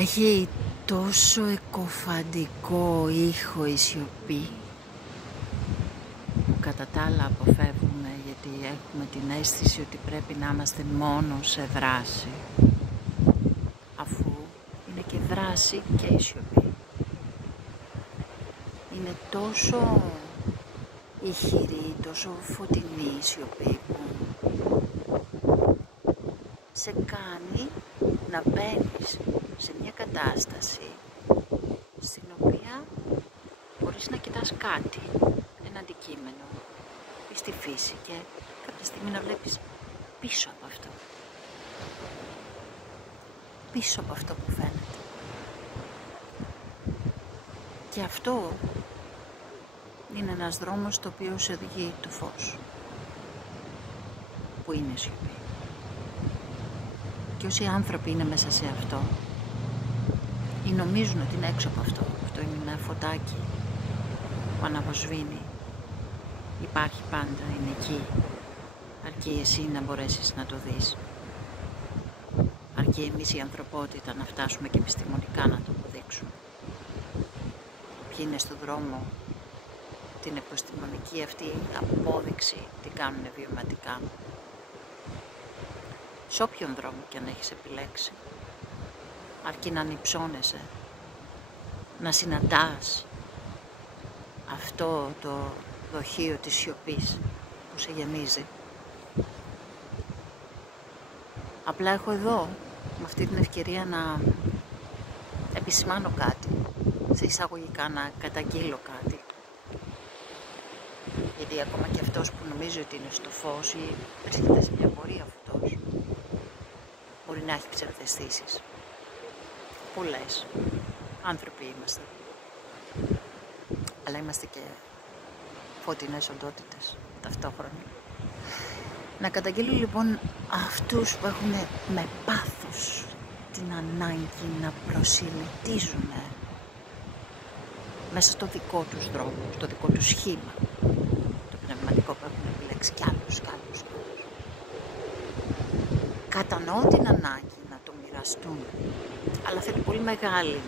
Έχει τόσο εκοφαντικό ήχο η σιωπή που κατά τα άλλα αποφεύγουμε, γιατί έχουμε την αίσθηση ότι πρέπει να είμαστε μόνο σε δράση, αφού είναι και δράση και η σιωπή. Είναι τόσο ηχηρή, τόσο φωτεινή η σιωπή που σε κάνει να μπαίνεις σε μια κατάσταση στην οποία μπορείς να κοιτάς κάτι, ένα αντικείμενο ή στη φύση και κάποια στιγμή να βλέπεις πίσω από αυτό. Πίσω από αυτό που φαίνεται. Και αυτό είναι ένας δρόμος στο οποίο σε οδηγεί το φως, που είναι σιωπή. Και όσοι άνθρωποι είναι μέσα σε αυτό ή νομίζουν ότι είναι έξω από αυτό, αυτό είναι ένα φωτάκι που αναβοσβήνει, υπάρχει πάντα, είναι εκεί, αρκεί εσύ να μπορέσεις να το δεις, αρκεί εμείς η ανθρωπότητα να φτάσουμε και επιστημονικά να το αποδείξουμε. Ποιοι είναι στον δρόμο, την επιστημονική αυτή απόδειξη την κάνουν βιωματικά. Σε όποιον δρόμο και αν έχεις επιλέξει, αρκεί να ανυψώνεσαι, να συναντάς αυτό το δοχείο της σιωπής που σε γεμίζει. Απλά έχω εδώ, με αυτή την ευκαιρία, να επισημάνω κάτι, σε εισαγωγικά να καταγγείλω κάτι. Γιατί ακόμα και αυτός που νομίζει ότι είναι στο φως ή βρίσκεται σε μια πορεία φωτός, μπορεί να έχει ψευδαισθήσεις. Πολλές. Άνθρωποι είμαστε. Αλλά είμαστε και φωτεινές οντότητες ταυτόχρονα. Να καταγγείλω λοιπόν αυτούς που έχουν με πάθος την ανάγκη να προσιλητίζουν μέσα στο δικό τους δρόμο, στο δικό τους σχήμα, το πνευματικό που έχουν επιλέξει κι άλλους. Κατανοώ την ανάγκη να το μοιραστούν, αλλά θέλει πολύ μεγάλη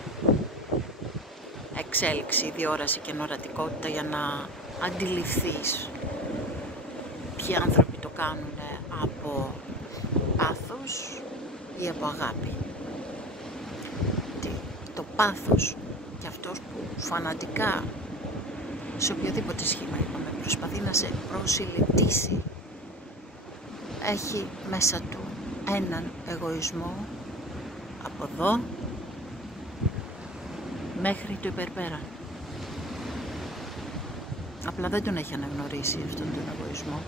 εξέλιξη, διόραση και νορατικότητα για να αντιληφθείς ποιοι άνθρωποι το κάνουν από πάθος ή από αγάπη. Το πάθος και αυτός που φανατικά σε οποιοδήποτε σχήμα είπαμε προσπαθεί να σε προσιλητήσει, έχει μέσα του έναν εγωισμό από εδώ μέχρι το υπερπέραν. Απλά δεν τον έχει αναγνωρίσει αυτόν τον εγωισμό.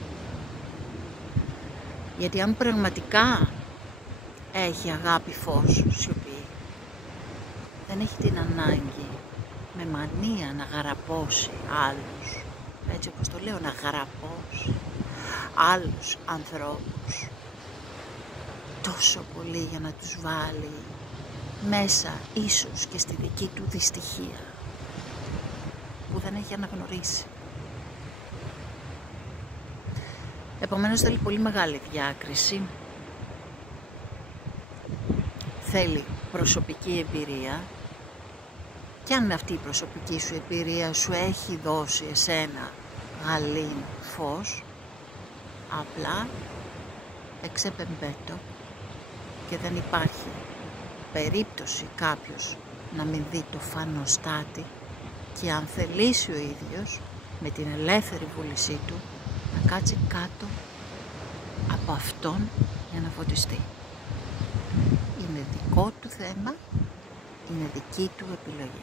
Γιατί αν πραγματικά έχει αγάπη, φως, σιωπή, δεν έχει την ανάγκη με μανία να γαραπώσει άλλους, έτσι όπως το λέω, να γαραπώσει άλλους ανθρώπους τόσο πολύ για να τους βάλει μέσα ίσως και στη δική του δυστυχία που δεν έχει αναγνωρίσει. Επομένως θέλει πολύ μεγάλη διάκριση, θέλει προσωπική εμπειρία και αν αυτή η προσωπική σου εμπειρία σου έχει δώσει εσένα γαλήνο φως, απλά εξεπεμπέτω και δεν υπάρχει περίπτωση κάποιος να μην δει το φανοστάτη και αν θελήσει ο ίδιος με την ελεύθερη βούλησή του να κάτσει κάτω από αυτόν για να φωτιστεί. Είναι δικό του θέμα, είναι δική του επιλογή.